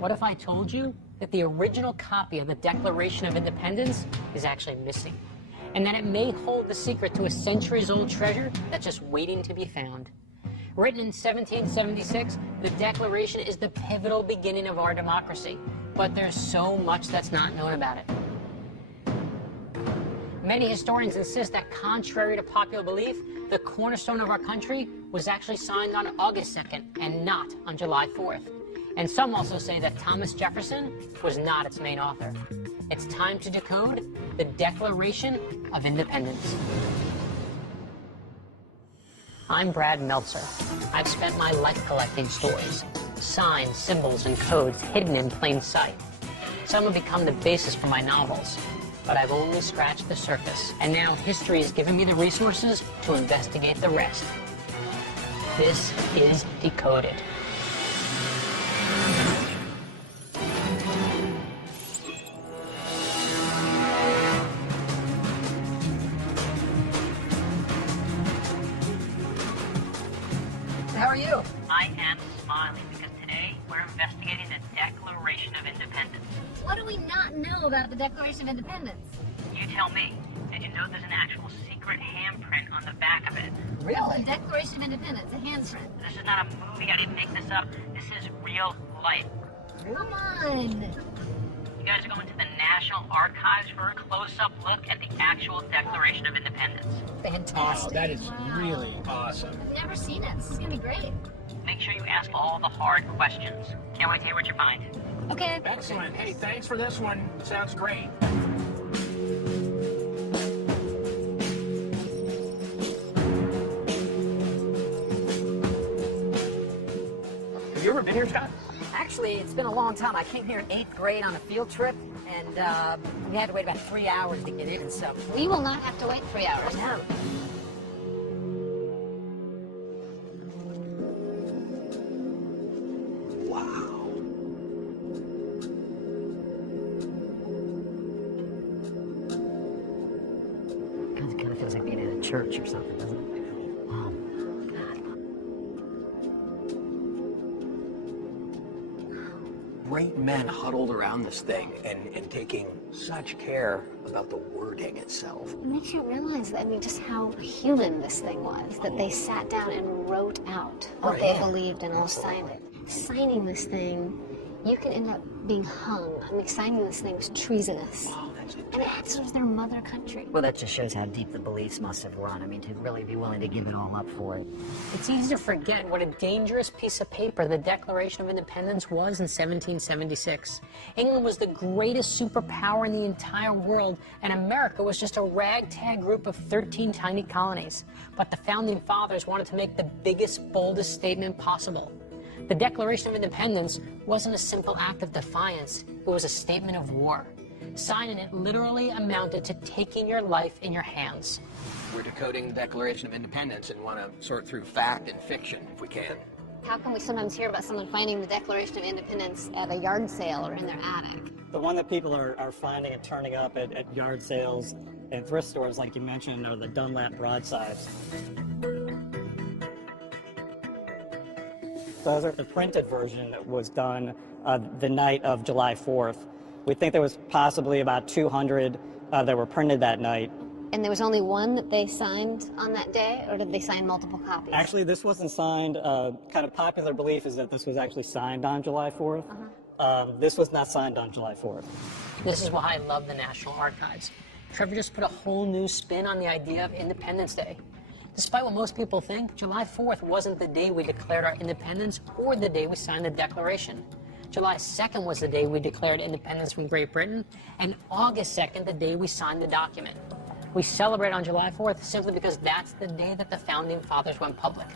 What if I told you that the original copy of the Declaration of Independence is actually missing, and that it may hold the secret to a centuries-old treasure that's just waiting to be found? Written in 1776, the Declaration is the pivotal beginning of our democracy, but there's so much that's not known about it. Many historians insist that, contrary to popular belief, the cornerstone of our country was actually signed on August 2nd and not on July 4th. And some also say that Thomas Jefferson was not its main author. It's time to decode the Declaration of Independence. I'm Brad Meltzer. I've spent my life collecting stories, signs, symbols, and codes hidden in plain sight. Some have become the basis for my novels, but I've only scratched the surface, and now history has given me the resources to investigate the rest. This is Decoded. How are you? I am smiling because today we're investigating the Declaration of Independence. What do we not know about the Declaration of Independence? You tell me. Did you know there's an actual secret handprint on the back of it? Really? The Declaration of Independence, a handprint. This is not a movie. I didn't make this up. This is real life. Come on. You guys are going to the National Archives for a close-up look at the actual Declaration of Independence. Fantastic. That is really awesome. I've never seen it. This is going to be great. Make sure you ask all the hard questions. Can't wait to hear what you find. Okay. Excellent. Hey, thanks for this one. Sounds great. Have you ever been here, Scott? Actually, it's been a long time. I came here in 8th grade on a field trip, and we had to wait about 3 hours to get in, so... We will not have to wait 3 hours. No. Wow. It kind of feels like being in a church or something, doesn't it? Wow. Great men huddled around this thing and taking such care about the wording itself. It makes you realize, I mean, just how human this thing was, that they sat down and wrote out what they believed and all signed it. Signing this thing, you could end up being hung. I mean, signing this thing was treasonous. Wow, that's And it serves their mother country. Well, that just shows how deep the beliefs must have run. I mean, to really be willing to give it all up for it. It's easy to forget what a dangerous piece of paper the Declaration of Independence was in 1776. England was the greatest superpower in the entire world, and America was just a ragtag group of 13 tiny colonies. But the Founding Fathers wanted to make the biggest, boldest statement possible. The Declaration of Independence wasn't a simple act of defiance, it was a statement of war. Signing it literally amounted to taking your life in your hands. We're decoding the Declaration of Independence and want to sort through fact and fiction if we can. How can we sometimes hear about someone finding the Declaration of Independence at a yard sale or in their attic? The one that people are finding and turning up at yard sales and thrift stores, like you mentioned, are the Dunlap broadsides. Those are the printed version that was done the night of July 4th. We think there was possibly about 200 that were printed that night. And there was only one that they signed on that day, or did they sign multiple copies? Actually, this wasn't signed. Kind of popular belief is that this was actually signed on July 4th. This was not signed on July 4th. This is why I love the National Archives. Trevor just put a whole new spin on the idea of Independence Day. Despite what most people think, July 4th wasn't the day we declared our independence or the day we signed the Declaration. July 2nd was the day we declared independence from Great Britain, and August 2nd, the day we signed the document. We celebrate on July 4th simply because that's the day that the Founding Fathers went public.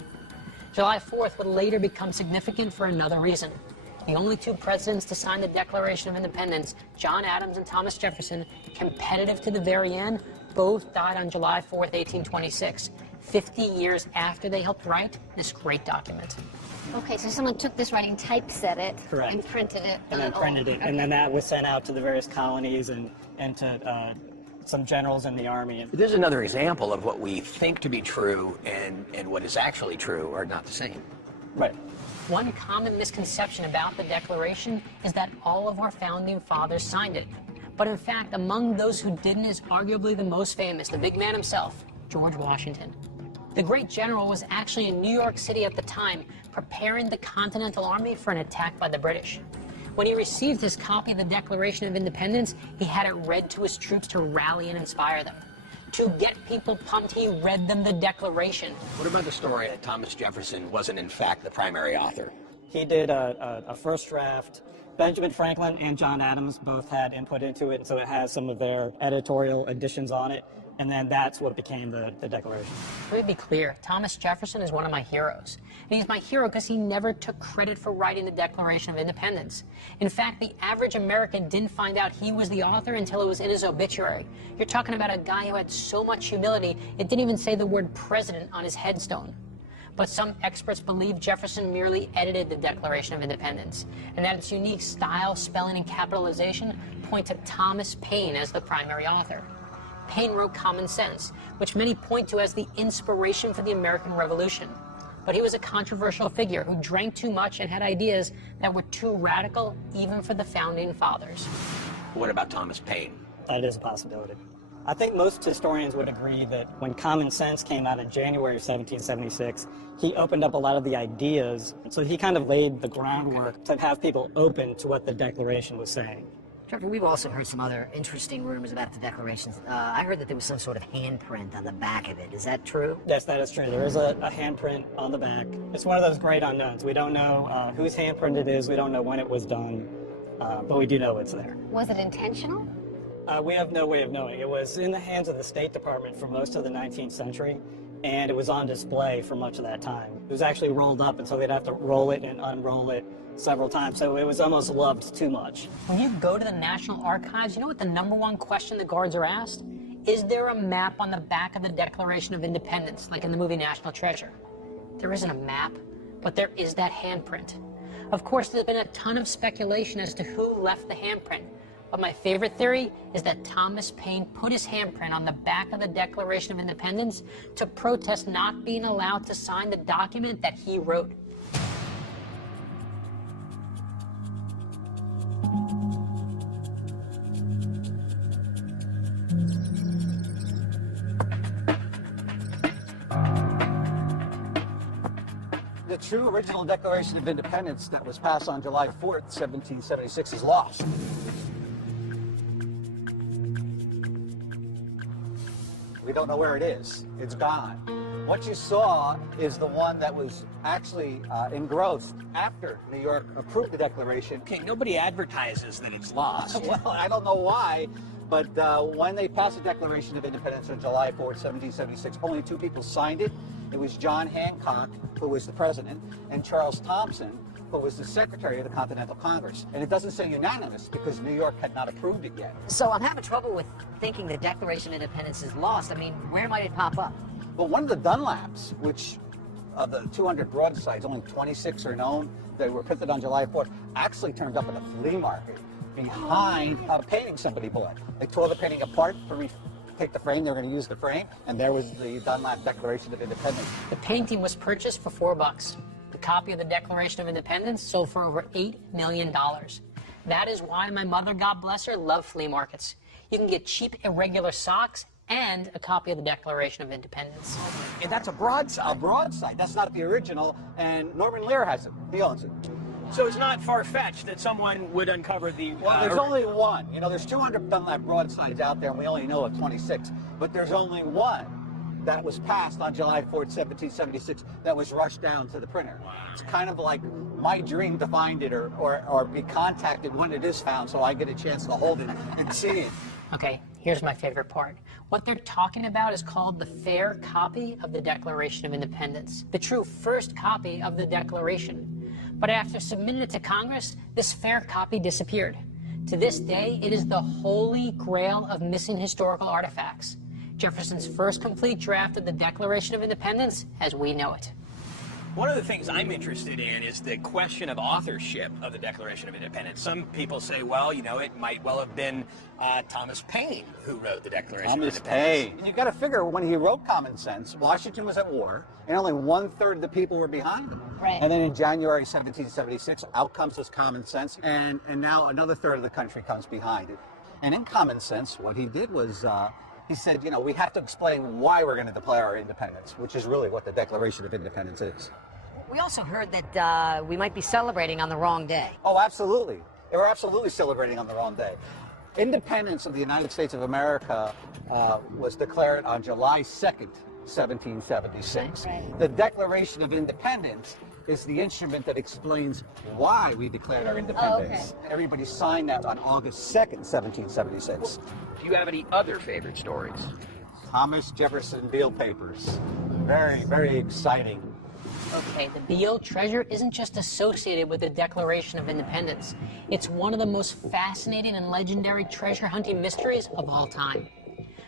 July 4th would later become significant for another reason. The only two presidents to sign the Declaration of Independence, John Adams and Thomas Jefferson, competitive to the very end, both died on July 4th, 1826, 50 years after they helped write this great document. Okay, so someone took this writing, typeset it, Correct. and printed it. And then printed it. And then that was sent out to the various colonies and to some generals in the army. This is another example of what we think to be true and what is actually true are not the same. Right. One common misconception about the Declaration is that all of our founding fathers signed it. But in fact, among those who didn't is arguably the most famous, the big man himself, George Washington. The great general was actually in New York City at the time, preparing the Continental Army for an attack by the British. When he received his copy of the Declaration of Independence, he had it read to his troops to rally and inspire them. To get people pumped, he read them the Declaration. What about the story that Thomas Jefferson wasn't in fact the primary author? He did a first draft. Benjamin Franklin and John Adams both had input into it, and so it has some of their editorial additions on it. And then that's what became the Declaration. Let me be clear, Thomas Jefferson is one of my heroes. And he's my hero because he never took credit for writing the Declaration of Independence. In fact, the average American didn't find out he was the author until it was in his obituary. You're talking about a guy who had so much humility, it didn't even say the word president on his headstone. But some experts believe Jefferson merely edited the Declaration of Independence, and that its unique style, spelling, and capitalization point to Thomas Paine as the primary author. Paine wrote Common Sense, which many point to as the inspiration for the American Revolution. But he was a controversial figure who drank too much and had ideas that were too radical even for the founding fathers. What about Thomas Paine? That is a possibility. I think most historians would agree that when Common Sense came out in January of 1776, he opened up a lot of the ideas. So he kind of laid the groundwork to have people open to what the Declaration was saying. Trevor, we've also heard some other interesting rumors about the Declarations. I heard that there was some sort of handprint on the back of it. Is that true? Yes, that is true. There is a handprint on the back. It's one of those great unknowns. We don't know whose handprint it is. We don't know when it was done, but we do know it's there. Was it intentional? We have no way of knowing. It was in the hands of the State Department for most of the 19th century, and it was on display for much of that time. It was actually rolled up, and so they'd have to roll it and unroll it several times, so it was almost loved too much. When you go to the National Archives, you know what the #1 question the guards are asked? Is there a map on the back of the Declaration of Independence, like in the movie National Treasure? There isn't a map, but there is that handprint. Of course, there's been a ton of speculation as to who left the handprint, but my favorite theory is that Thomas Paine put his handprint on the back of the Declaration of Independence to protest not being allowed to sign the document that he wrote. The true original Declaration of Independence that was passed on July 4th, 1776 is lost. We don't know where it is. It's gone. What you saw is the one that was actually engrossed after New York approved the Declaration. Okay, nobody advertises that it's lost. Well, I don't know why, but when they passed the Declaration of Independence on July 4th, 1776, only 2 people signed it. It was John Hancock, who was the president, and Charles Thompson, who was the secretary of the Continental Congress. And it doesn't say unanimous because New York had not approved it yet. So I'm having trouble with thinking the Declaration of Independence is lost. I mean, where might it pop up? But one of the Dunlaps, which of the 200 broadsides, only 26 are known, that were printed on July 4th, actually turned up at a flea market behind a painting somebody bought. They tore the painting apart to take the frame. They were going to use the frame, and there was the Dunlap Declaration of Independence. The painting was purchased for $4. The copy of the Declaration of Independence sold for over $8 million. That is why my mother, God bless her, loved flea markets. You can get cheap, irregular socks and a copy of the Declaration of Independence. And that's a broadside. A broadside. That's not the original, and Norman Lear has it. He owns it. So it's not far-fetched that someone would uncover the... Well, there's only one. You know, there's 200 Dunlap broadsides out there, and we only know of 26. But there's only one that was passed on July 4th, 1776, that was rushed down to the printer. Wow. It's kind of like my dream to find it or be contacted when it is found so I get a chance to hold it and see it. Okay, here's my favorite part. What they're talking about is called the fair copy of the Declaration of Independence, the true first copy of the Declaration. But after submitting it to Congress, this fair copy disappeared. To this day, it is the holy grail of missing historical artifacts. Jefferson's first complete draft of the Declaration of Independence as we know it. One of the things I'm interested in is the question of authorship of the Declaration of Independence. Some people say, well, you know, it might well have been Thomas Paine who wrote the Declaration of Thomas Independence. Paine. You got to figure when he wrote Common Sense, Washington was at war, and only 1/3 of the people were behind him. Right. And then in January 1776, out comes this Common Sense, and now another third of the country comes behind it. And in Common Sense, what he did was he said, you know, we have to explain why we're going to declare our independence, which is really what the Declaration of Independence is. We also heard that we might be celebrating on the wrong day. Oh, absolutely. They were absolutely celebrating on the wrong day. Independence of the United States of America was declared on July 2nd, 1776. Right. The Declaration of Independence is the instrument that explains why we declared our independence. Everybody signed that on August 2nd, 1776. Do you have any other favorite stories? Thomas Jefferson Beale Papers. Very, very exciting. Okay, the Beale treasure isn't just associated with the Declaration of Independence. It's one of the most fascinating and legendary treasure hunting mysteries of all time.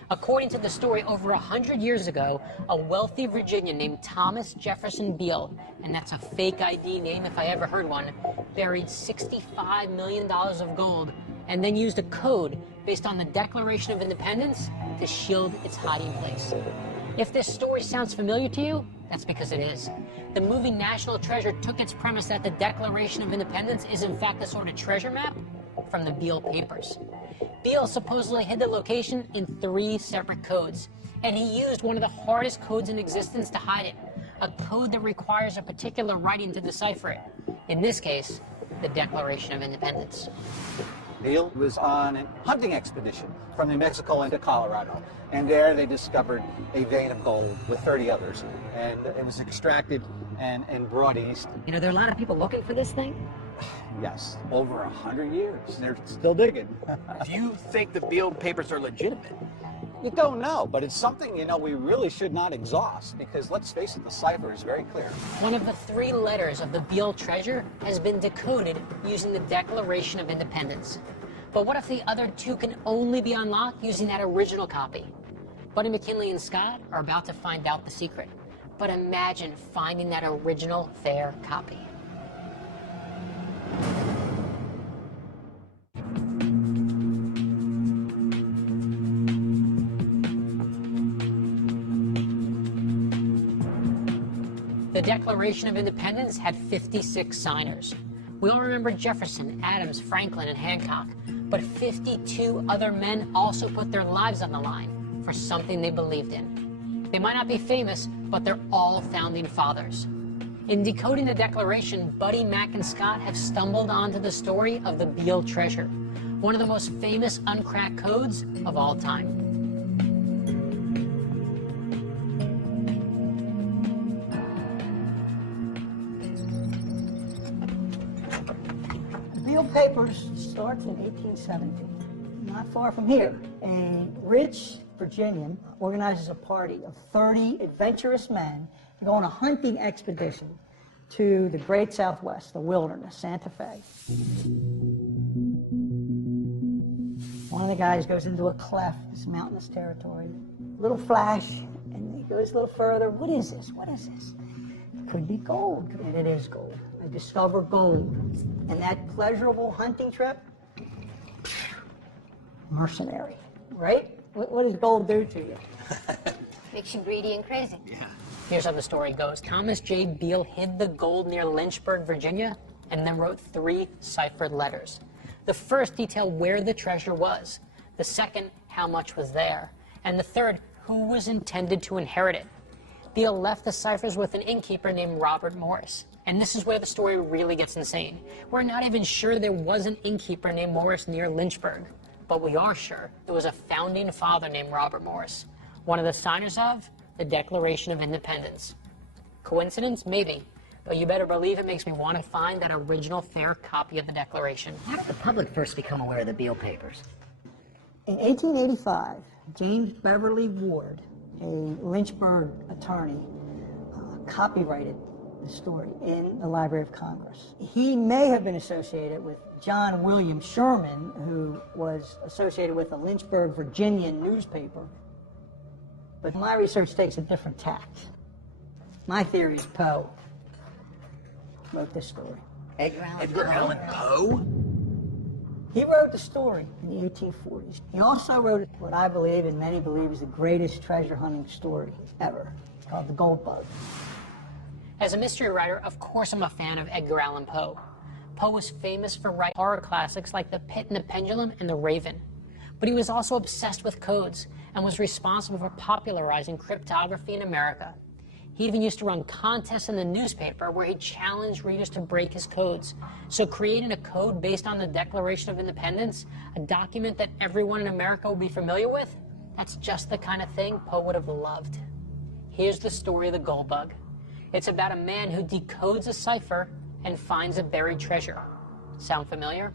According to the story, over 100 years ago, a wealthy Virginian named Thomas Jefferson Beale, and that's a fake ID name if I ever heard one, buried $65 million of gold and then used a code based on the Declaration of Independence to shield its hiding place. If this story sounds familiar to you, that's because it is. The movie National Treasure took its premise that the Declaration of Independence is in fact a sort of treasure map from the Beale Papers. Beale supposedly hid the location in 3 separate codes, and he used one of the hardest codes in existence to hide it, a code that requires a particular writing to decipher it. In this case, the Declaration of Independence. Beale was on a hunting expedition from New Mexico into Colorado, and there they discovered a vein of gold with 30 others, and it was extracted and brought east. You know, there are a lot of people looking for this thing. Yes, over 100 years. They're still digging. Do you think the Beale Papers are legitimate? You don't know, but it's something, you know, we really should not exhaust, because let's face it, the cipher is very clear. One of the 3 letters of the Beale treasure has been decoded using the Declaration of Independence. But what if the other 2 can only be unlocked using that original copy? Buddy McKinley and Scott are about to find out the secret. But imagine finding that original fair copy. The Declaration of Independence had 56 signers. We all remember Jefferson, Adams, Franklin, and Hancock, but 52 other men also put their lives on the line for something they believed in. They might not be famous, but they're all founding fathers. In decoding the Declaration, Buddy, Mac, and Scott have stumbled onto the story of the Beale treasure, one of the most famous uncracked codes of all time. The Beale Papers starts in 1817. Not far from here, a rich Virginian organizes a party of 30 adventurous men to go on a hunting expedition to the great Southwest, the wilderness, Santa Fe. One of the guys goes into a cleft, this mountainous territory, little flash, and he goes a little further. What is this? What is this? It could be gold, and it is gold. I discover gold. And that pleasurable hunting trip, mercenary, right? What does gold do to you? Makes you greedy and crazy. Here's how the story goes. Thomas J. Beale hid the gold near Lynchburg, Virginia, and then wrote 3 ciphered letters. The first detailed where the treasure was, the second, how much was there, and the third, who was intended to inherit it. Beale left the ciphers with an innkeeper named Robert Morris. And this is where the story really gets insane. We're not even sure there was an innkeeper named Morris near Lynchburg, but we are sure there was a founding father named Robert Morris, one of the signers of the Declaration of Independence. Coincidence? Maybe. But you better believe it makes me want to find that original fair copy of the Declaration. How did the public first become aware of the Beale Papers? In 1885, James Beverly Ward, a Lynchburg attorney, copyrighted the story in the Library of Congress. He may have been associated with John William Sherman, who was associated with the Lynchburg Virginian newspaper. But my research takes a different tack. My theory is Poe. wrote this story. Edgar Allan Poe? He wrote the story in the 1840s. He also wrote what I believe and many believe is the greatest treasure hunting story ever, called The Gold Bug. As a mystery writer, of course I'm a fan of Edgar Allan Poe. Poe was famous for writing horror classics like The Pit and the Pendulum and The Raven. But he was also obsessed with codes and was responsible for popularizing cryptography in America. He even used to run contests in the newspaper where he challenged readers to break his codes. So creating a code based on the Declaration of Independence, a document that everyone in America will be familiar with, that's just the kind of thing Poe would have loved. Here's the story of the Gold Bug. It's about a man who decodes a cipher and finds a buried treasure. Sound familiar?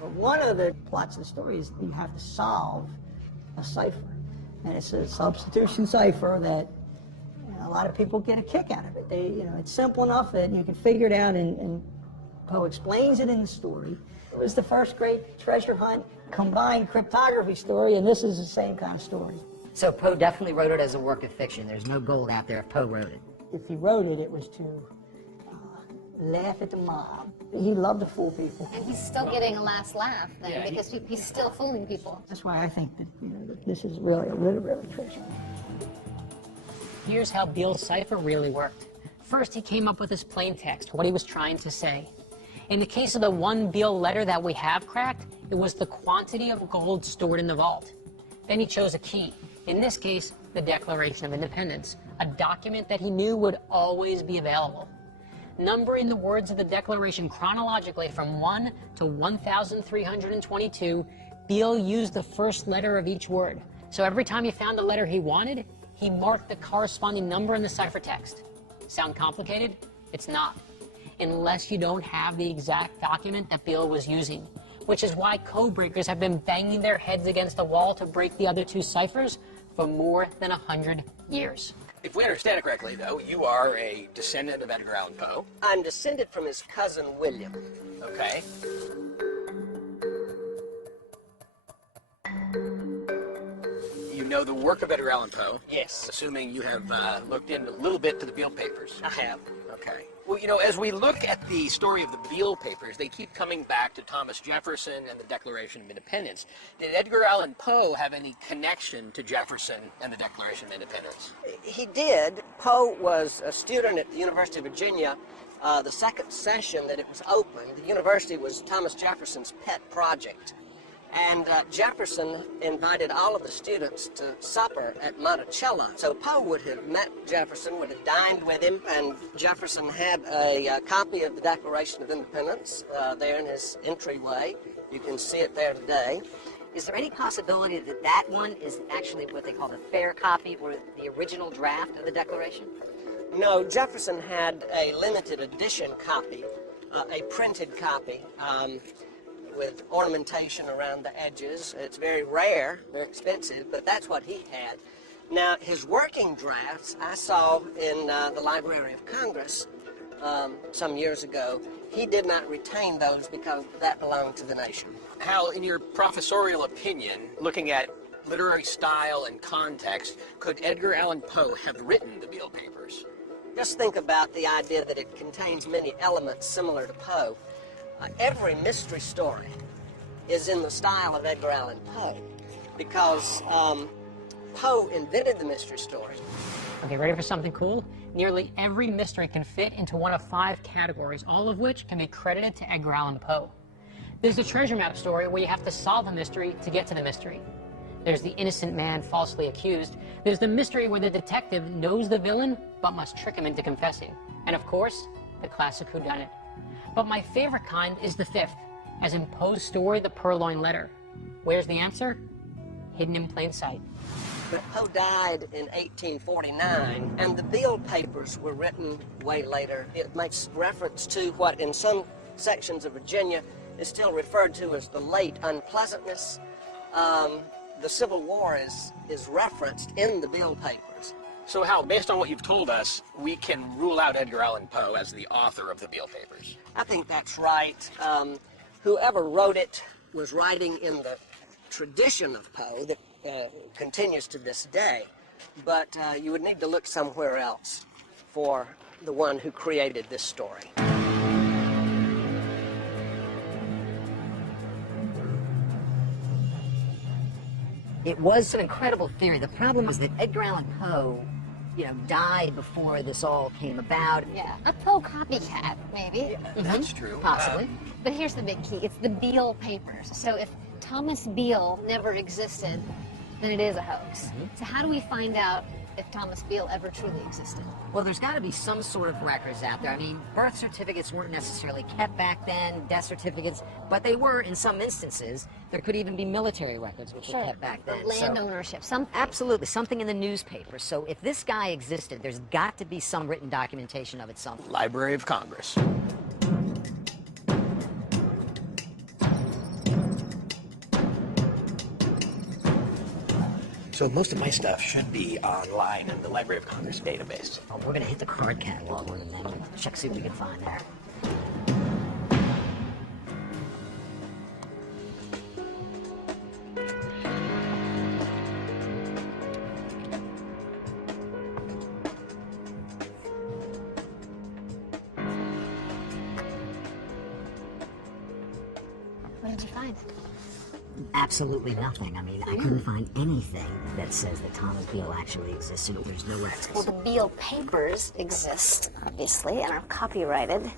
But one of the plots of the story is you have to solve a cipher. And it's a substitution cipher that a lot of people get a kick out of it. It's simple enough that you can figure it out, and Poe explains it in the story. It was the first great treasure hunt combined cryptography story, and this is the same kind of story. So Poe definitely wrote it as a work of fiction. There's no gold out there if Poe wrote it. If he wrote it, it was to laugh at the mob. He loved to fool people. And he's still getting a last laugh then, because he's still fooling people. That's why I think that, that this is really a literary treasure. Here's how Beale's cipher really worked. First, he came up with his plain text, what he was trying to say. In the case of the one Beale letter that we have cracked, it was the quantity of gold stored in the vault. Then he chose a key, in this case, the Declaration of Independence, a document that he knew would always be available. Numbering the words of the Declaration chronologically from 1 to 1,322, Beale used the first letter of each word. So every time he found the letter he wanted, he marked the corresponding number in the ciphertext. Sound complicated? It's not, unless you don't have the exact document that Beale was using, which is why code breakers have been banging their heads against the wall to break the other two ciphers for more than 100 years. If we understand it correctly, though, you are a descendant of Edgar Allan Poe. I'm descended from his cousin William. Okay. You know the work of Edgar Allan Poe. Yes. Assuming you have looked in a little bit to the Beale papers. I have. Okay. Well, as we look at the story of the Beale papers, they keep coming back to Thomas Jefferson and the Declaration of Independence. Did Edgar Allan Poe have any connection to Jefferson and the Declaration of Independence? He did. Poe was a student at the University of Virginia. The second session that it was opened, the university was Thomas Jefferson's pet project. And Jefferson invited all of the students to supper at Monticello. So Poe would have met Jefferson, would have dined with him, and Jefferson had a copy of the Declaration of Independence there in his entryway. You can see it there today. Is there any possibility that that one is actually what they call the fair copy or the original draft of the Declaration? No, Jefferson had a limited edition copy, a printed copy, with ornamentation around the edges. It's very rare, very expensive, but that's what he had. Now, his working drafts I saw in the Library of Congress some years ago. He did not retain those because that belonged to the nation. Hal, in your professorial opinion, looking at literary style and context, could Edgar Allan Poe have written the Beale papers? Just think about the idea that it contains many elements similar to Poe. Every mystery story is in the style of Edgar Allan Poe because Poe invented the mystery story. Okay, ready for something cool? Nearly every mystery can fit into one of 5 categories, all of which can be credited to Edgar Allan Poe. There's the treasure map story where you have to solve the mystery to get to the mystery. There's the innocent man falsely accused. There's the mystery where the detective knows the villain but must trick him into confessing. And of course, the classic whodunit. But my favorite kind is the 5th, as in Poe's story, The Purloined Letter. Where's the answer? Hidden in plain sight. But Poe died in 1849, and the Beale papers were written way later. It makes reference to what in some sections of Virginia is still referred to as the late unpleasantness. The Civil War is referenced in the Beale papers. So Hal, based on what you've told us, we can rule out Edgar Allan Poe as the author of the Beale papers. I think that's right. Whoever wrote it was writing in the tradition of Poe that continues to this day, but you would need to look somewhere else for the one who created this story. It was an incredible theory. The problem is that Edgar Allan Poe, died before this all came about. Yeah, a Poe copycat, maybe. That's true. Possibly. But here's the big key. It's the Beale papers. So if Thomas Beale never existed, then it is a hoax. So how do we find out if Thomas Beale ever truly existed? Well, there's got to be some sort of records out there. I mean, birth certificates weren't necessarily kept back then, death certificates, but they were in some instances. There could even be military records which were kept back then. Land ownership, something. Absolutely, something in the newspaper. So if this guy existed, there's got to be some written documentation of it somewhere. Library of Congress. So most of my stuff should be online in the Library of Congress database. We're going to hit the card catalog and then check, see what we can find there. What did you find? Absolutely nothing. I mean, I couldn't find anything that says that Thomas Beale actually existed. There's no records. Well, the Beale papers exist, obviously, and are copyrighted.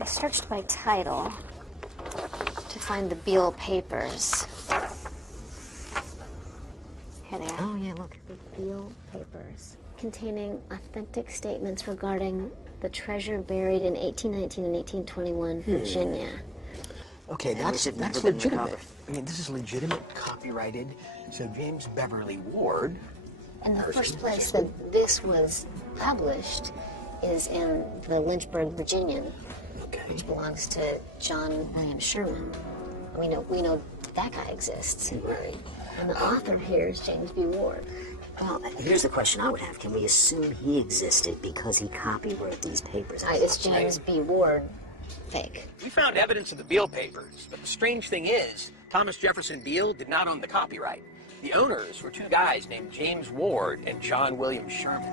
I searched by title to find the Beale papers. Here they are. Oh, yeah, look. The Beale papers, containing authentic statements regarding the treasure buried in 1819 and 1821 Virginia. Okay, that's never been legitimate. recovered. I mean, this is legitimate, copyrighted. So James Beverly Ward. And the first place that this was published is in the Lynchburg Virginian, which belongs to John William Sherman. We know that guy exists. Right. And the author here is James B. Ward. Well, here's the question I would have. Can we assume he existed because he copyrighted these papers? It's James B. Ward, fake. We found evidence of the Beale papers, but the strange thing is, Thomas Jefferson Beale did not own the copyright. The owners were two guys named James Ward and John William Sherman.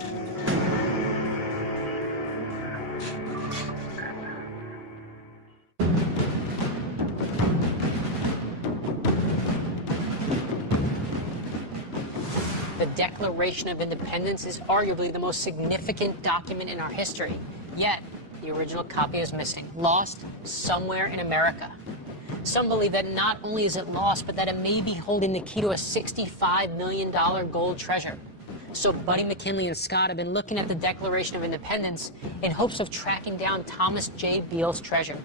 The Declaration of Independence is arguably the most significant document in our history. Yet, the original copy is missing, lost somewhere in America. Some believe that not only is it lost, but that it may be holding the key to a $65 million gold treasure. So Buddy McKinley and Scott have been looking at the Declaration of Independence in hopes of tracking down Thomas J. Beale's treasure.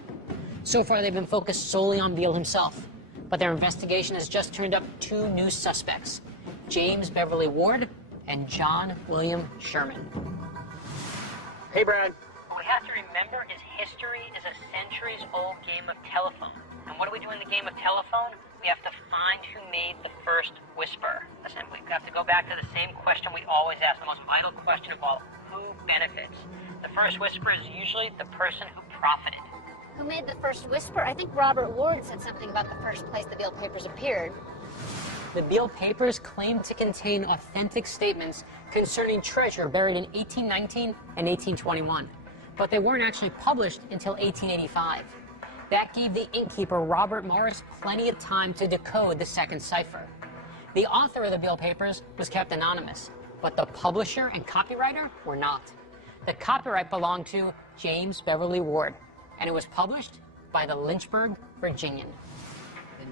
So far, they've been focused solely on Beale himself, but their investigation has just turned up two new suspects, James Beverly Ward and John William Sherman. Hey, Brad. What we have to remember is history is a centuries-old game of telephone. And what do we do in the game of telephone? We have to find who made the first whisper. Listen, we have to go back to the same question we always ask, the most vital question of all, who benefits? The first whisper is usually the person who profited. Who made the first whisper? I think Robert Ward said something about the first place the Beale papers appeared. The Beale papers claim to contain authentic statements concerning treasure buried in 1819 and 1821, but they weren't actually published until 1885. That gave the innkeeper Robert Morris plenty of time to decode the second cipher. The author of the Beale papers was kept anonymous, but the publisher and copywriter were not. The copyright belonged to James Beverly Ward, and it was published by the Lynchburg Virginian.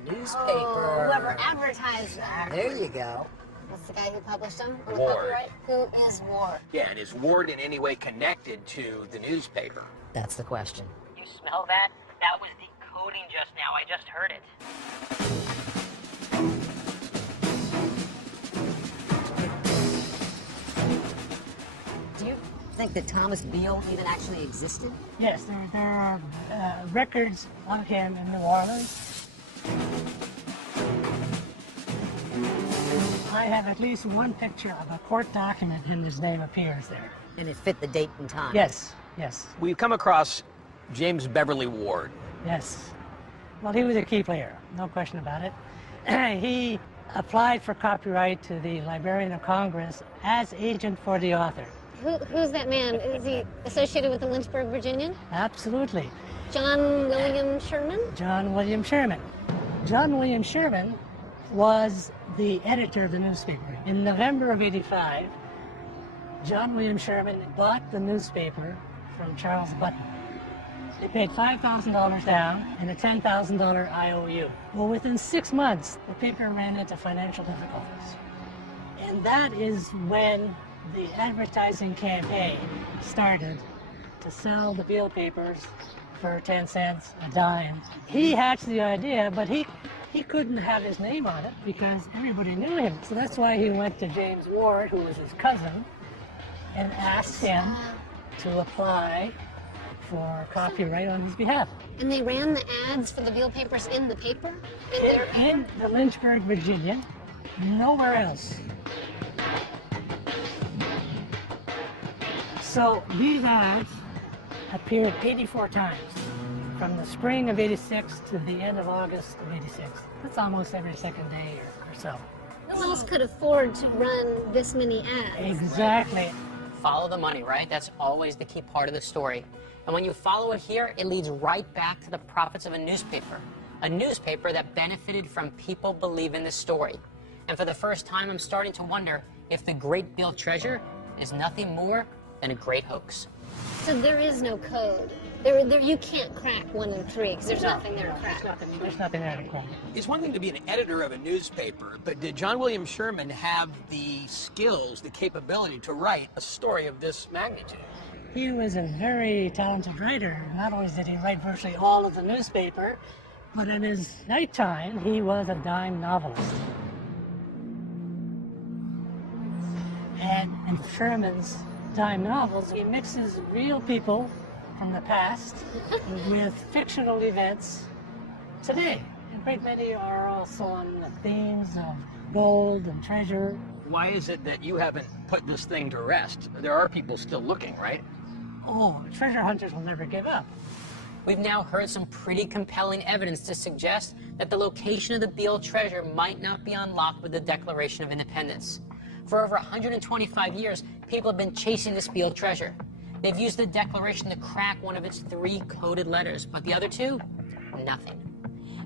The newspaper. Whoever advertised that. There you go. What's the guy who published them? On the Ward. copyright? Who is Ward? Yeah, and is Ward in any way connected to the newspaper? That's the question. You smell that? That was decoding just now. I just heard it. Do you think that Thomas Beale even actually existed? Yes, there are records of him in New Orleans. I have at least one picture of a court document and his name appears there. And it fit the date and time? Yes, yes, We've come across James Beverly Ward. yes. Well, he was a key player, no question about it. He applied for copyright to the Librarian of Congress as agent for the author. Who's that man? Is he associated with the Lynchburg Virginian? Absolutely. John William Sherman? John William Sherman. John William Sherman was the editor of the newspaper. In November of '85, John William Sherman bought the newspaper from Charles Button. They paid $5,000 down and a $10,000 IOU. Well, within 6 months, the paper ran into financial difficulties. And that is when the advertising campaign started to sell the Beale papers for 10 cents, a dime. He hatched the idea, but he couldn't have his name on it because everybody knew him. So that's why he went to James Ward, who was his cousin, and asked him to apply for copyright on his behalf. And they ran the ads for the Beale papers in the paper? In the Lynchburg Virginian, nowhere else. So these ads appeared 84 times, from the spring of '86 to the end of August of '86. That's almost every second day or so. Who else could afford to run this many ads? Exactly. Follow the money, right? That's always the key part of the story. And when you follow it here, it leads right back to the profits of a newspaper that benefited from people believing the story. And for the first time, I'm starting to wonder if the Great Beale Treasure is nothing more than a great hoax. So there is no code. You can't crack 1 and 3 because there's nothing there to crack. There's nothing there to crack. It's one thing to be an editor of a newspaper, but did John William Sherman have the skills, the capability to write a story of this magnitude? He was a very talented writer. Not only did he write virtually all of the newspaper, but in his nighttime, he was a dime novelist. And in Sherman's dime novels, he mixes real people from the past with fictional events today. A great many are also on the themes of gold and treasure. Why is it that you haven't put this thing to rest? There are people still looking, right? Oh, treasure hunters will never give up. We've now heard some pretty compelling evidence to suggest that the location of the Beale treasure might not be unlocked with the Declaration of Independence. For over 125 years, people have been chasing this Beale treasure. They've used the Declaration to crack one of its 3 coded letters, but the other 2, nothing.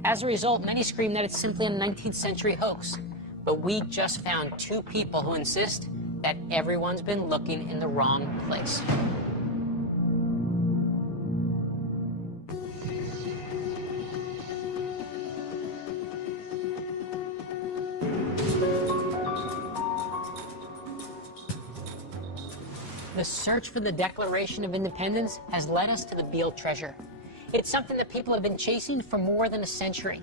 As a result, many scream that it's simply a 19th century hoax. But we just found 2 people who insist that everyone's been looking in the wrong place. The search for the Declaration of Independence has led us to the Beale treasure. It's something that people have been chasing for more than a century.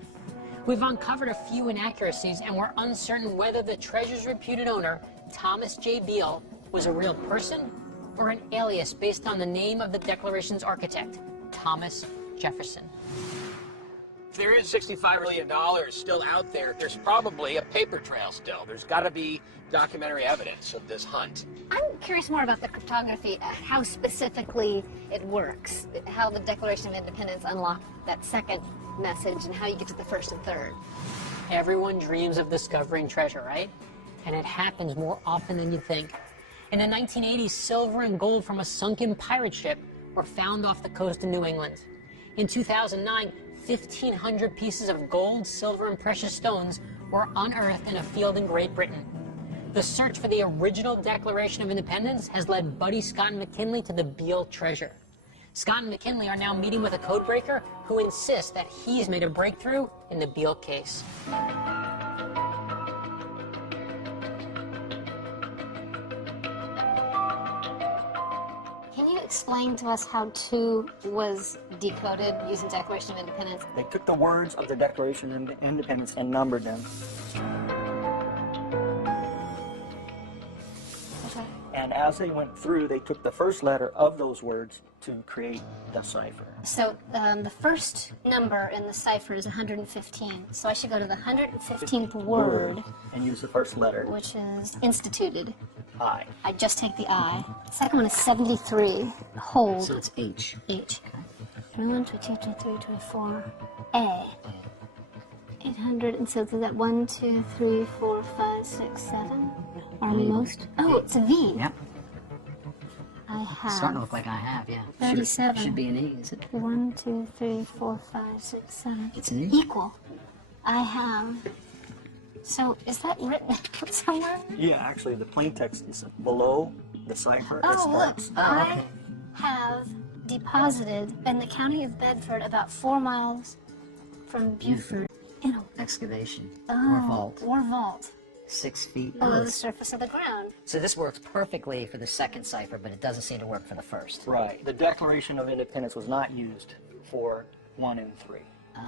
We've uncovered a few inaccuracies, and we're uncertain whether the treasure's reputed owner, Thomas J. Beale, was a real person or an alias based on the name of the Declaration's architect, Thomas Jefferson. If there is $65 million still out there, there's probably a paper trail still. There's got to be documentary evidence of this hunt. I'm curious more about the cryptography, how specifically it works, how the Declaration of Independence unlocked that second message, and how you get to the first and third. Everyone dreams of discovering treasure, right? And it happens more often than you think. In the 1980s, silver and gold from a sunken pirate ship were found off the coast of New England. In 2009, 1,500 pieces of gold, silver, and precious stones were unearthed in a field in Great Britain. The search for the original Declaration of Independence has led Buddy Scott and McKinley to the Beale treasure. Scott and McKinley are now meeting with a codebreaker who insists that he's made a breakthrough in the Beale case. Can you explain to us how 2 was decoded using Declaration of Independence? They took the words of the Declaration of Independence and numbered them. Okay. And as they went through, they took the first letter of those words to create the cipher. So the first number in the cipher is 115. So I should go to the 115th word, And use the first letter, which is instituted. I. I just take the I. The second one is 73. Hold. So it's H. H. 21, 22, 23, 24. A. 800. And so is that 1, 2, 3, 4, 5, 6, 7? Are we most? Oh, it's a V. Yep. It's starting to look like I have, yeah. 37. Should be an E, is it? 1, 2, 3, 4, 5, 6, 7. It's an E? Equal. I have. So is that written somewhere? Yeah, actually, the plain text is below the cipher. Oh, look. I have deposited in the county of Bedford, about 4 miles from Beaufort, in a Excavation. Or vault. war vault 6 feet. below the surface of the ground. So this works perfectly for the second cipher, but it doesn't seem to work for the first. Right. The Declaration of Independence was not used for 1 and 3.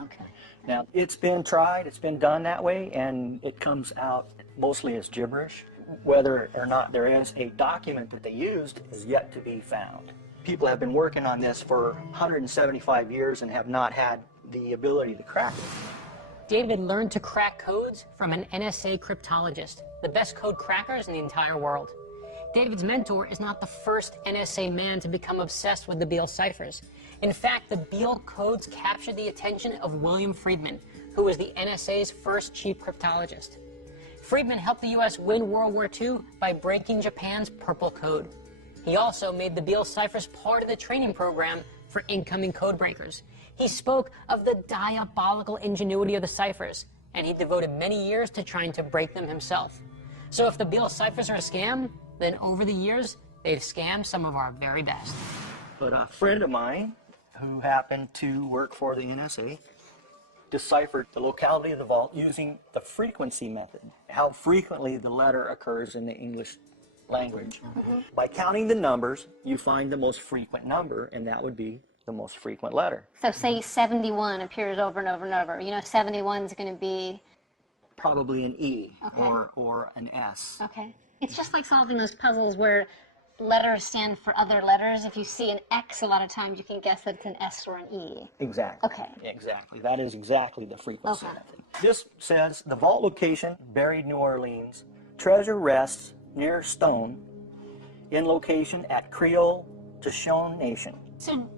Okay. Now, it's been tried, it's been done that way, and it comes out mostly as gibberish. Whether or not there is a document that they used is yet to be found. People have been working on this for 175 years and have not had the ability to crack it. David learned to crack codes from an NSA cryptologist, the best code crackers in the entire world. David's mentor is not the first NSA man to become obsessed with the Beale ciphers. In fact, the Beale codes captured the attention of William Friedman, who was the NSA's first chief cryptologist. Friedman helped the U.S. win World War II by breaking Japan's Purple Code. He also made the Beale ciphers part of the training program for incoming code breakers. He spoke of the diabolical ingenuity of the ciphers, and he devoted many years to trying to break them himself. So if the Beale ciphers are a scam, then over the years, they've scammed some of our very best. But a friend of mine who happened to work for the NSA deciphered the locality of the vault using the frequency method, how frequently the letter occurs in the English language. By counting the numbers, you find the most frequent number, and that would be the most frequent letter. So say 71 appears over and over and over. You know 71 is going to be... Probably an E Okay. or an S. Okay. It's just like solving those puzzles where letters stand for other letters. If you see an X, a lot of times you can guess that it's an S or an E. Exactly. Okay. Exactly. That is exactly the frequency Okay. method. This says the vault location, buried New Orleans. Treasure rests near Stone, in location at Creole Shoshone Nation. So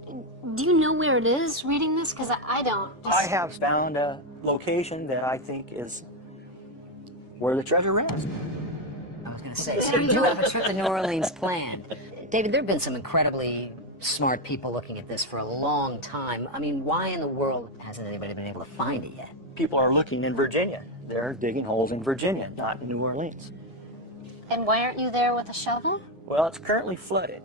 do you know where it is reading this? Because I don't. I have found a location that I think is where the treasure rests. I was going to say, so you do have a trip to New Orleans planned. David, there have been some incredibly smart people looking at this for a long time. I mean, why in the world hasn't anybody been able to find it yet? People are looking in Virginia. They're digging holes in Virginia, not in New Orleans. And why aren't you there with a shovel? Well, it's currently flooded.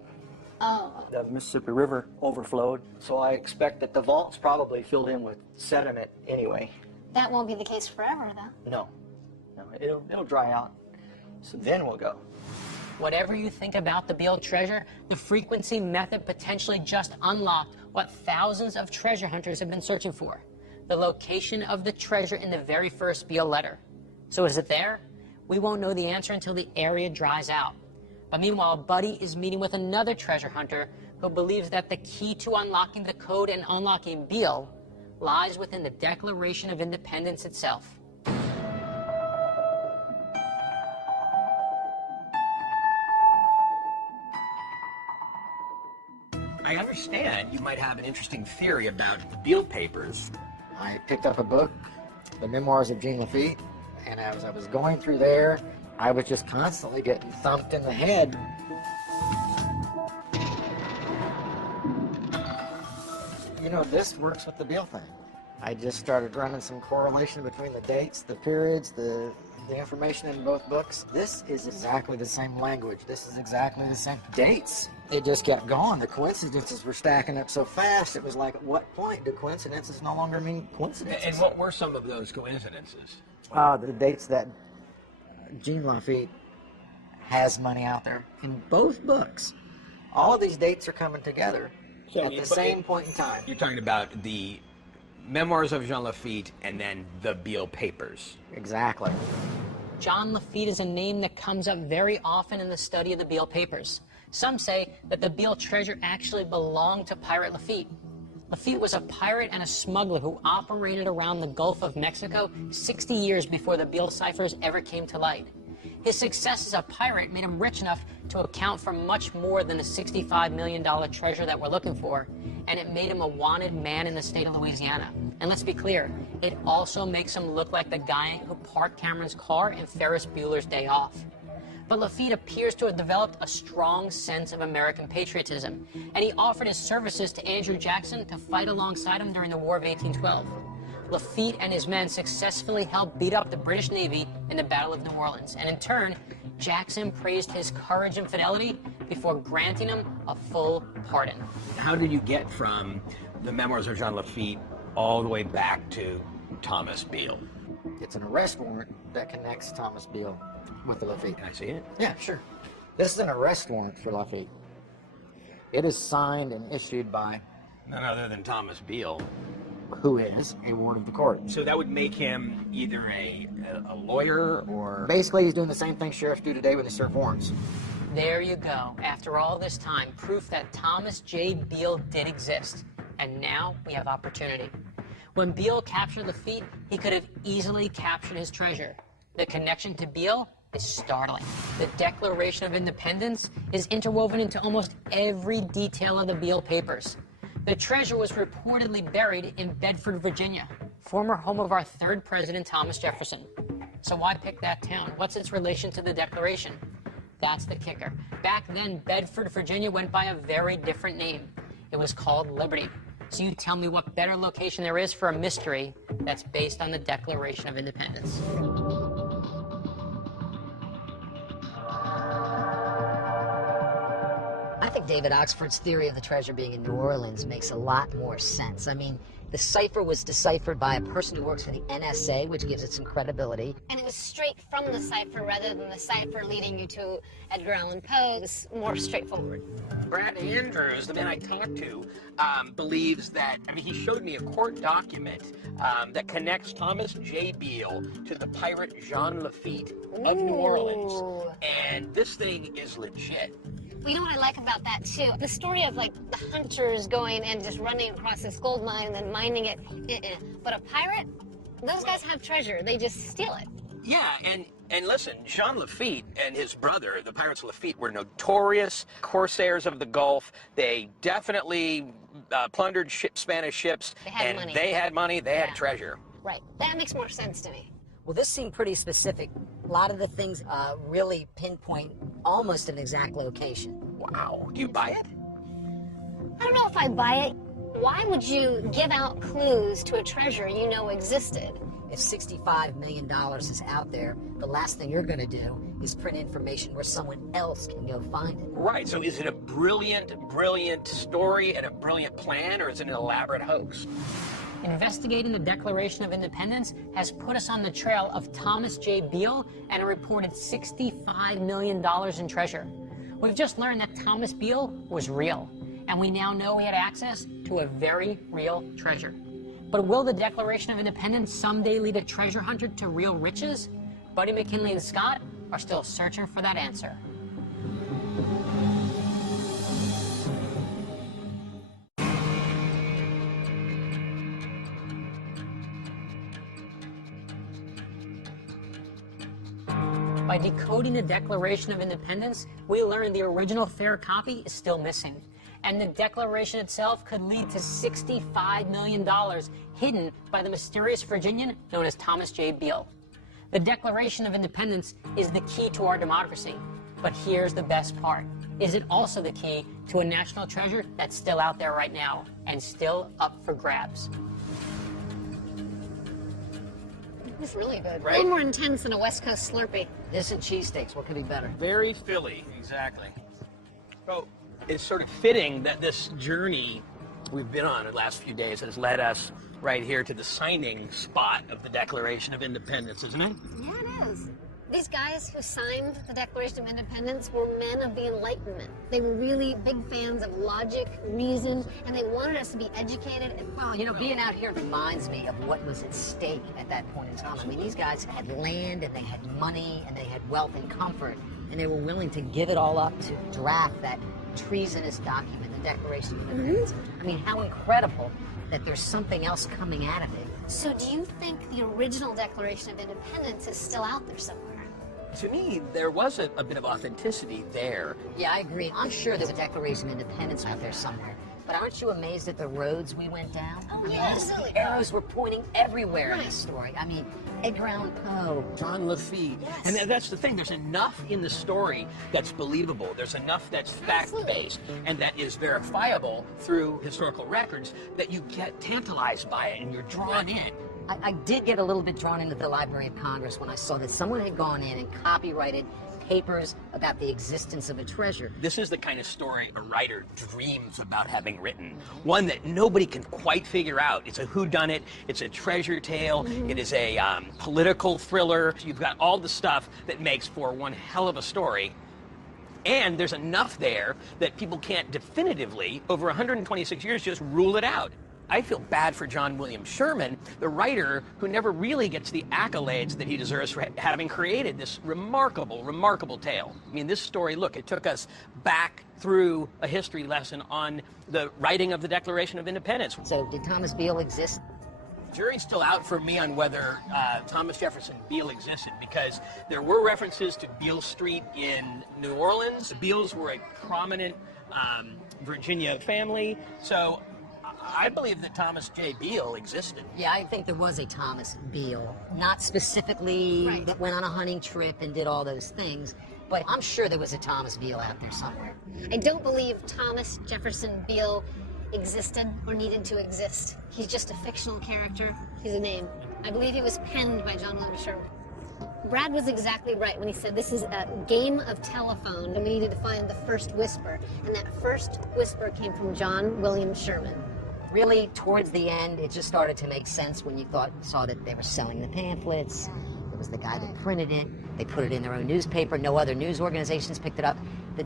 Oh. The Mississippi River overflowed, so I expect that the vault's probably filled in with sediment anyway. That won't be the case forever, though. No, it'll dry out. So then we'll go. Whatever you think about the Beale treasure, the frequency method potentially just unlocked what thousands of treasure hunters have been searching for: the location of the treasure in the very first Beale letter. So is it there? We won't know the answer until the area dries out. But meanwhile, Buddy is meeting with another treasure hunter who believes that the key to unlocking the code and unlocking Beale lies within the Declaration of Independence itself. I understand you might have an interesting theory about the Beale papers. I picked up a book, The Memoirs of Jean Lafitte, and as I was going through there, I was just constantly getting thumped in the head. You know, this works with the Beale thing. I just started running some correlation between the dates, the periods, the information in both books. This is exactly the same language. This is exactly the same dates. It just kept going. The coincidences were stacking up so fast, it was like, at what point do coincidences no longer mean coincidences? And what were some of those coincidences? The dates that Jean Lafitte has money out there in both books. All of these dates are coming together at the same point in time. You're talking about the Memoirs of Jean Lafitte and then the Beale papers. Exactly. John Lafitte is a name that comes up very often in the study of the Beale papers. Some say that the Beale treasure actually belonged to Pirate Lafitte. Lafitte was a pirate and a smuggler who operated around the Gulf of Mexico 60 years before the Beale ciphers ever came to light. His success as a pirate made him rich enough to account for much more than the $65 million treasure that we're looking for, and it made him a wanted man in the state of Louisiana. And let's be clear, it also makes him look like the guy who parked Cameron's car in Ferris Bueller's Day Off. But Lafitte appears to have developed a strong sense of American patriotism, and he offered his services to Andrew Jackson to fight alongside him during the War of 1812. Lafitte and his men successfully helped beat up the British Navy in the Battle of New Orleans, and in turn, Jackson praised his courage and fidelity before granting him a full pardon. How did you get from the memoirs of Jean Lafitte all the way back to Thomas Beale? It's an arrest warrant that connects Thomas Beale with the Lafitte. Can I see it? Yeah, sure. This is an arrest warrant for Lafitte. It is signed and issued by None other than Thomas Beale. who is a ward of the court. So that would make him either a lawyer or... Basically, he's doing the same thing sheriffs do today when they serve warrants. There you go. After all this time, proof that Thomas J. Beale did exist. And now we have opportunity. When Beale captured Lafitte, he could have easily captured his treasure. The connection to Beale is startling. The Declaration of Independence is interwoven into almost every detail of the Beale papers. The treasure was reportedly buried in Bedford, Virginia, former home of our third president, Thomas Jefferson. So why pick that town? What's its relation to the Declaration? That's the kicker. Back then, Bedford, Virginia went by a very different name. It was called Liberty. So you tell me what better location there is for a mystery that's based on the Declaration of Independence. I think David Oxford's theory of the treasure being in New Orleans makes a lot more sense. I mean, the cipher was deciphered by a person who works for the NSA, which gives it some credibility. And it was straight from the cipher rather than the cipher leading you to Edgar Allan Poe. It was more straightforward. Brad Andrews, the man I talked to, believes that, I mean, he showed me a court document that connects Thomas J. Beale to the pirate Jean Lafitte of New Orleans. And this thing is legit. Well, you know what I like about that, too? The story of, like, the hunters going and just running across this gold mine and then mining it. But a pirate, those guys have treasure. They just steal it. Yeah, and listen, Jean Lafitte and his brother, the pirates Lafitte, were notorious corsairs of the Gulf. They definitely plundered Spanish ships. They had money. They had money, they had treasure. Right. That makes more sense to me. Well, this seemed pretty specific. A lot of the things really pinpoint almost an exact location. Wow. Do you buy it? I don't know if I buy it. Why would you give out clues to a treasure you know existed? If $65 million is out there, the last thing you're going to do is print information where someone else can go find it. Right, so is it a brilliant, brilliant story and a brilliant plan, or is it an elaborate hoax? Investigating the Declaration of Independence has put us on the trail of Thomas J. Beale and a reported $65 million in treasure. We've just learned that Thomas Beale was real, and we now know he had access to a very real treasure. But will the Declaration of Independence someday lead a treasure hunter to real riches? Buddy McKinley and Scott are still searching for that answer. By decoding the Declaration of Independence, we learned the original fair copy is still missing. And the Declaration itself could lead to $65 million hidden by the mysterious Virginian known as Thomas J. Beale. The Declaration of Independence is the key to our democracy. But here's the best part. Is it also the key to a national treasure that's still out there right now and still up for grabs? It's really good. Right? A little more intense than a West Coast Slurpee. This and cheesesteaks, what could be better? Very Philly, exactly. So it's sort of fitting that this journey we've been on the last few days has led us right here to the signing spot of the Declaration of Independence, isn't it? Yeah, it is. These guys who signed the Declaration of Independence were men of the Enlightenment. They were really big fans of logic, reason, and they wanted us to be educated. Well, you know, being out here reminds me of what was at stake at that point in time. I mean, these guys had land, and they had money, and they had wealth and comfort, and they were willing to give it all up to draft that treasonous document, the Declaration of Independence. I mean, how incredible that there's something else coming out of it. So do you think the original Declaration of Independence is still out there somewhere? To me, there was a bit of authenticity there. Yeah, I agree. I'm sure there's a Declaration of Independence out there somewhere. But aren't you amazed at the roads we went down? Oh, I mean, yeah, this- absolutely. the arrows were pointing everywhere in Right. this story. I mean, Edgar Allan Poe. John Lafitte. And that's the thing, there's enough in the story that's believable. There's enough that's fact-based and that is verifiable through historical records that you get tantalized by it and you're drawn in. I did get a little bit drawn into the Library of Congress when I saw that someone had gone in and copyrighted papers about the existence of a treasure. This is the kind of story a writer dreams about having written. One that nobody can quite figure out. It's a whodunit, it's a treasure tale, it is a political thriller. You've got all the stuff that makes for one hell of a story. And there's enough there that people can't definitively, over 126 years, just rule it out. I feel bad for John William Sherman, the writer who never really gets the accolades that he deserves for having created this remarkable, remarkable tale. I mean, this story, look, it took us back through a history lesson on the writing of the Declaration of Independence. So did Thomas Beale exist? Jury's still out for me on whether Thomas Jefferson Beale existed, because there were references to Beale Street in New Orleans. The Beales were a prominent Virginia family, so I believe that Thomas J. Beale existed. Yeah, I think there was a Thomas Beale. Not specifically Right. that went on a hunting trip and did all those things, but I'm sure there was a Thomas Beale out there somewhere. I don't believe Thomas Jefferson Beale existed or needed to exist. He's just a fictional character. He's a name. I believe he was penned by John William Sherman. Brad was exactly right when he said this is a game of telephone and we needed to find the first whisper. And that first whisper came from John William Sherman. Really, towards the end, it just started to make sense when you saw that they were selling the pamphlets. It was the guy that printed it. They put it in their own newspaper. No other news organizations picked it up.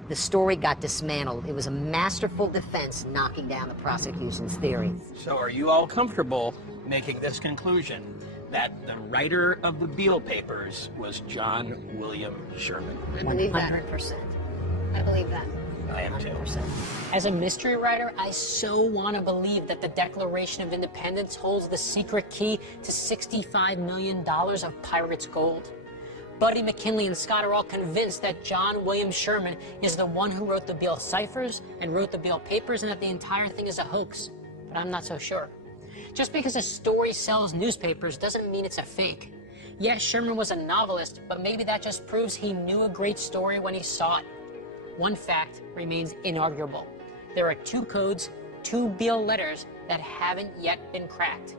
The story got dismantled. It was a masterful defense knocking down the prosecution's theory. So are you all comfortable making this conclusion that the writer of the Beale Papers was John William Sherman? I believe that. 100%. I believe that. I am too. As a mystery writer, I so want to believe that the Declaration of Independence holds the secret key to $65 million of pirates' gold. Buddy McKinley and Scott are all convinced that John William Sherman is the one who wrote the Beale ciphers and wrote the Beale Papers, and that the entire thing is a hoax. But I'm not so sure. Just because a story sells newspapers doesn't mean it's a fake. Yes, Sherman was a novelist, but maybe that just proves he knew a great story when he saw it. One fact remains inarguable. There are 2 codes, 2 Beale letters that haven't yet been cracked.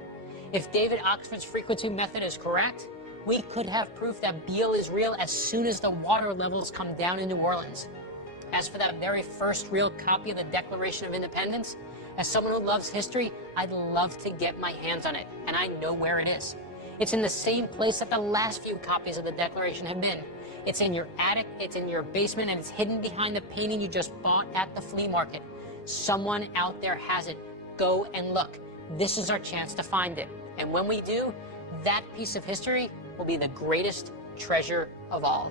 If David Oxford's frequency method is correct, we could have proof that Beale is real as soon as the water levels come down in New Orleans. As for that very first real copy of the Declaration of Independence, as someone who loves history, I'd love to get my hands on it, and I know where it is. It's in the same place that the last few copies of the Declaration have been. It's in your attic, it's in your basement, and it's hidden behind the painting you just bought at the flea market. Someone out there has it. Go and look. This is our chance to find it. And when we do, that piece of history will be the greatest treasure of all.